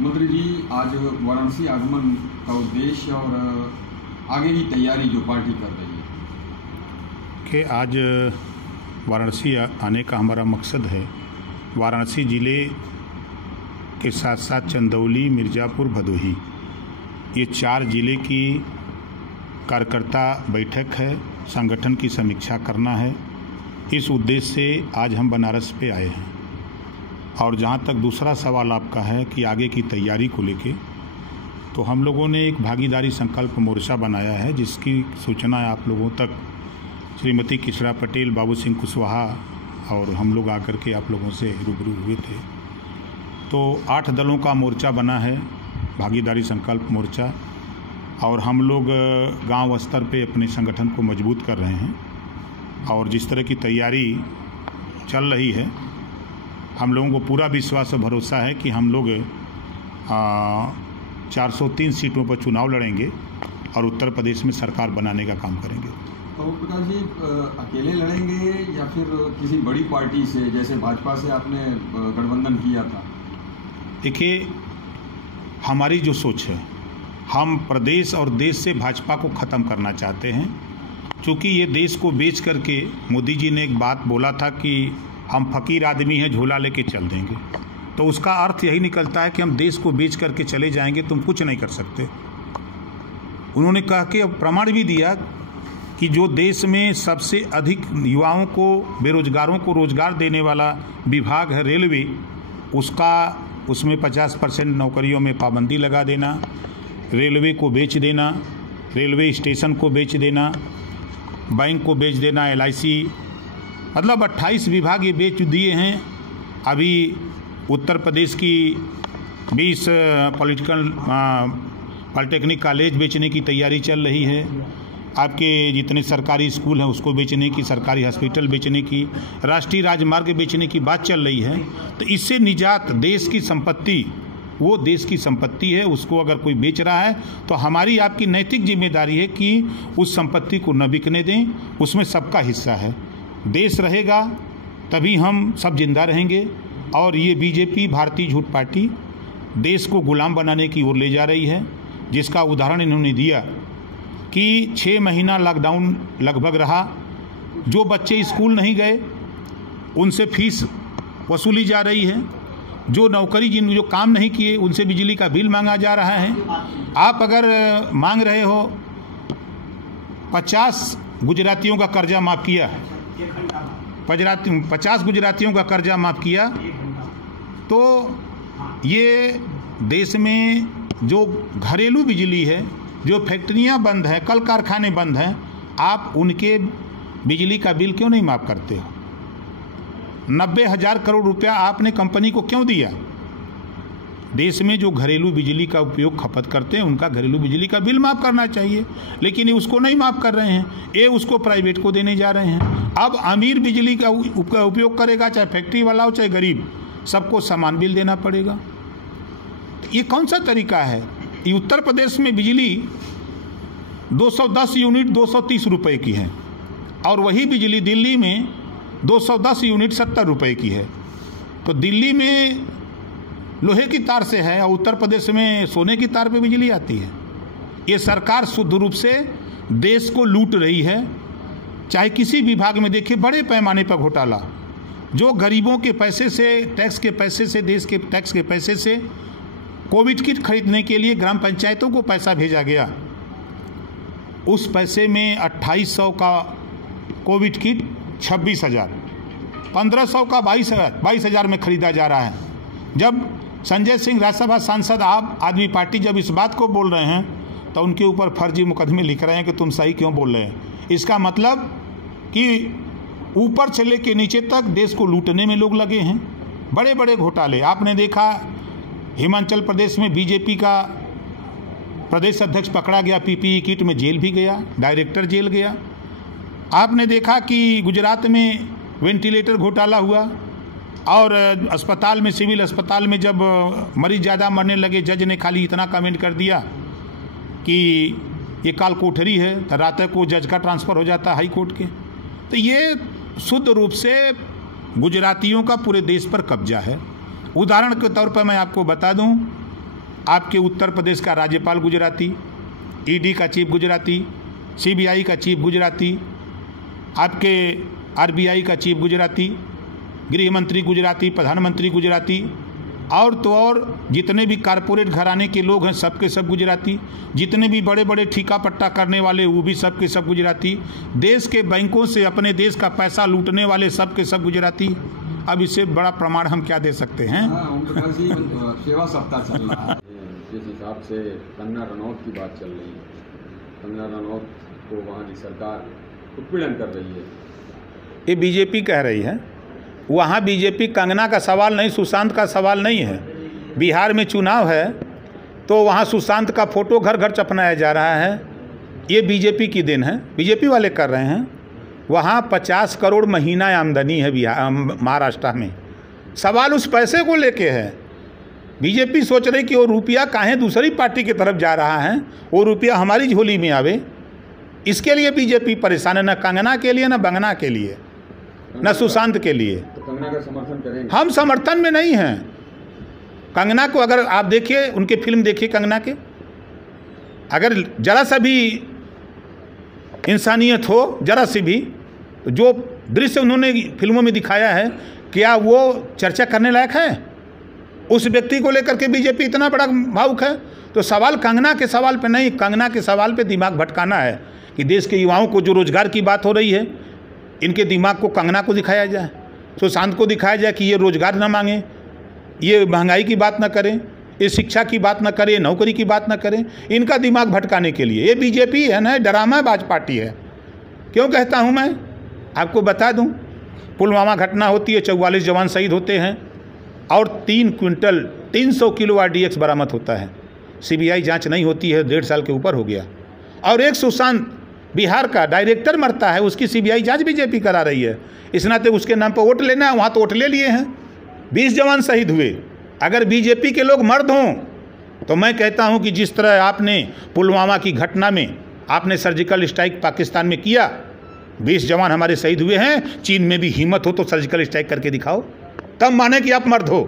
मंत्री जी, आज वाराणसी आगमन का उद्देश्य और आगे की तैयारी जो पार्टी कर रही है कि आज वाराणसी आने का हमारा मकसद है। वाराणसी ज़िले के साथ साथ चंदौली, मिर्ज़ापुर, भदोही, ये 4 ज़िले की कार्यकर्ता बैठक है, संगठन की समीक्षा करना है। इस उद्देश्य से आज हम बनारस पे आए हैं। और जहाँ तक दूसरा सवाल आपका है कि आगे की तैयारी को लेके, तो हम लोगों ने एक भागीदारी संकल्प मोर्चा बनाया है, जिसकी सूचना आप लोगों तक श्रीमती किशोरा पटेल, बाबू सिंह कुशवाहा और हम लोग आकर के आप लोगों से रूबरू हुए थे। तो 8 दलों का मोर्चा बना है, भागीदारी संकल्प मोर्चा, और हम लोग गांव स्तर पे अपने संगठन को मजबूत कर रहे हैं। और जिस तरह की तैयारी चल रही है, हम लोगों को पूरा विश्वास और भरोसा है कि हम लोग 403 सीटों पर चुनाव लड़ेंगे और उत्तर प्रदेश में सरकार बनाने का काम करेंगे। तो प्रकाश जी, अकेले लड़ेंगे या फिर किसी बड़ी पार्टी से, जैसे भाजपा से आपने गठबंधन किया था? देखिए, हमारी जो सोच है, हम प्रदेश और देश से भाजपा को ख़त्म करना चाहते हैं। क्योंकि ये देश को बेच करके, मोदी जी ने एक बात बोला था कि हम फकीर आदमी हैं, झोला लेके चल देंगे। तो उसका अर्थ यही निकलता है कि हम देश को बेच करके चले जाएंगे, तुम कुछ नहीं कर सकते। उन्होंने कहा कि अब प्रमाण भी दिया कि जो देश में सबसे अधिक युवाओं को, बेरोजगारों को रोजगार देने वाला विभाग है रेलवे, उसमें 50% नौकरियों में पाबंदी लगा देना, रेलवे को बेच देना, रेलवे स्टेशन को बेच देना, बैंक को बेच देना, LIC, मतलब 28 विभाग ये बेच दिए हैं। अभी उत्तर प्रदेश की 20 पॉलिटेक्निक कॉलेज बेचने की तैयारी चल रही है। आपके जितने सरकारी स्कूल हैं उसको बेचने की, सरकारी हॉस्पिटल बेचने की, राष्ट्रीय राजमार्ग बेचने की बात चल रही है। तो इससे निजात, देश की संपत्ति, वो देश की संपत्ति है, उसको अगर कोई बेच रहा है तो हमारी आपकी नैतिक जिम्मेदारी है कि उस संपत्ति को न बिकने दें। उसमें सबका हिस्सा है। देश रहेगा तभी हम सब जिंदा रहेंगे। और ये बीजेपी, भारतीय झूठ पार्टी, देश को गुलाम बनाने की ओर ले जा रही है, जिसका उदाहरण इन्होंने दिया कि 6 महीना लॉकडाउन लगभग रहा। जो बच्चे स्कूल नहीं गए उनसे फीस वसूली जा रही है। जो नौकरी जो काम नहीं किए उनसे बिजली का बिल मांगा जा रहा है। आप अगर मांग रहे हो 50 गुजरातियों का कर्जा माफ़ किया, 50 गुजरातियों का कर्जा माफ़ किया, तो ये देश में जो घरेलू बिजली है, जो फैक्ट्रियां बंद हैं, कल कारखाने बंद हैं, आप उनके बिजली का बिल क्यों नहीं माफ़ करते हो? 90,000 करोड़ रुपया आपने कंपनी को क्यों दिया? देश में जो घरेलू बिजली का उपयोग खपत करते हैं उनका घरेलू बिजली का बिल माफ़ करना चाहिए, लेकिन ये उसको नहीं माफ़ कर रहे हैं। ये उसको प्राइवेट को देने जा रहे हैं। अब अमीर बिजली का उपयोग करेगा, चाहे फैक्ट्री वाला हो चाहे गरीब, सबको समान बिल देना पड़ेगा। ये कौन सा तरीका है? ये उत्तर प्रदेश में बिजली 210 यूनिट 230 रुपये की है, और वही बिजली दिल्ली में 210 यूनिट 70 रुपये की है। तो दिल्ली में लोहे की तार से है और उत्तर प्रदेश में सोने की तार पे बिजली आती है। ये सरकार शुद्ध रूप से देश को लूट रही है। चाहे किसी विभाग में देखिए, बड़े पैमाने पर घोटाला, जो गरीबों के पैसे से, टैक्स के पैसे से, देश के टैक्स के पैसे से कोविड किट खरीदने के लिए ग्राम पंचायतों को पैसा भेजा गया। उस पैसे में 2800 का कोविड किट 26,000, 1500 का 22,000 में खरीदा जा रहा है। जब संजय सिंह राज्यसभा सांसद आप आदमी पार्टी जब इस बात को बोल रहे हैं तो उनके ऊपर फर्जी मुकदमे लिख रहे हैं कि तुम सही क्यों बोल रहे हैं। इसका मतलब कि ऊपर से लेके नीचे तक देश को लूटने में लोग लगे हैं। बड़े बड़े घोटाले आपने देखा। हिमाचल प्रदेश में बीजेपी का प्रदेश अध्यक्ष पकड़ा गया, PPE किट में जेल भी गया, डायरेक्टर जेल गया। आपने देखा कि गुजरात में वेंटिलेटर घोटाला हुआ, और अस्पताल में, सिविल अस्पताल में जब मरीज ज़्यादा मरने लगे, जज ने खाली इतना कमेंट कर दिया कि ये काल कोठरी है, तो रात को जज का ट्रांसफ़र हो जाता हाई कोर्ट के। तो ये शुद्ध रूप से गुजरातियों का पूरे देश पर कब्जा है। उदाहरण के तौर पर मैं आपको बता दूं आपके उत्तर प्रदेश का राज्यपाल गुजराती, ईडी का चीफ गुजराती, सीबीआई का चीफ गुजराती, आपके आरबीआई का चीफ गुजराती, गृह मंत्री गुजराती, प्रधानमंत्री गुजराती, और तो और जितने भी कारपोरेट घराने के लोग हैं सबके सब गुजराती, जितने भी बड़े बड़े ठीका पट्टा करने वाले वो भी सबके सब गुजराती, देश के बैंकों से अपने देश का पैसा लूटने वाले सबके सब गुजराती। अब इससे बड़ा प्रमाण हम क्या दे सकते हैं? सेवा सप्ताह चल रहा है, जिस हिसाब से कंगना रनौत की बात चल रही है, कंगना रनौत को वहाँ की सरकार उत्पीड़न कर रही है, ये बीजेपी कह रही है। वहाँ बीजेपी, कंगना का सवाल नहीं, सुशांत का सवाल नहीं है। बिहार में चुनाव है तो वहाँ सुशांत का फोटो घर घर चपनाया जा रहा है, ये बीजेपी की देन है, बीजेपी वाले कर रहे हैं। वहाँ 50 करोड़ महीना आमदनी है बिहार, महाराष्ट्र में। सवाल उस पैसे को लेके है। बीजेपी सोच रही कि वो रुपया काहे दूसरी पार्टी की तरफ जा रहा है, वो रुपया हमारी झोली में आवे, इसके लिए बीजेपी परेशान है। न कंगना के लिए, न बंगना के लिए, न सुशांत के लिए। तो कंगना का समर्थन करेंगे? हम समर्थन में नहीं हैं कंगना को। अगर आप देखिए, उनके फिल्म देखिए कंगना के, अगर जरा सा भी इंसानियत हो, जरा सी भी, तो जो दृश्य उन्होंने फिल्मों में दिखाया है, क्या वो चर्चा करने लायक है? उस व्यक्ति को लेकर के बीजेपी इतना बड़ा भावुक है। तो सवाल कंगना के सवाल पे नहीं, कंगना के सवाल पे दिमाग भटकाना है कि देश के युवाओं को जो रोजगार की बात हो रही है, इनके दिमाग को कंगना को दिखाया जाए, सुशांत को दिखाया जाए कि ये रोजगार न मांगे, ये महंगाई की बात न करें, ये शिक्षा की बात न करें, नौकरी की बात न करें। इनका दिमाग भटकाने के लिए ये बीजेपी है ना, ड्रामाबाज पार्टी है। क्यों कहता हूँ मैं आपको बता दूँ, पुलवामा घटना होती है, 44 जवान शहीद होते हैं और 3 क्विंटल 300 किलो RDX बरामद होता है। CBI जांच नहीं होती है, 1.5 साल के ऊपर हो गया। और एक सुशांत बिहार का डायरेक्टर मरता है, उसकी CBI जांच बीजेपी करा रही है। इस नाते उसके नाम पर वोट लेना है, वहाँ तो वोट ले लिए हैं। 20 जवान शहीद हुए। अगर बीजेपी के लोग मर्द हों तो मैं कहता हूँ कि जिस तरह आपने पुलवामा की घटना में आपने सर्जिकल स्ट्राइक पाकिस्तान में किया, 20 जवान हमारे शहीद हुए हैं, चीन में भी हिम्मत हो तो सर्जिकल स्ट्राइक करके दिखाओ, तब माने कि आप मर्द हो।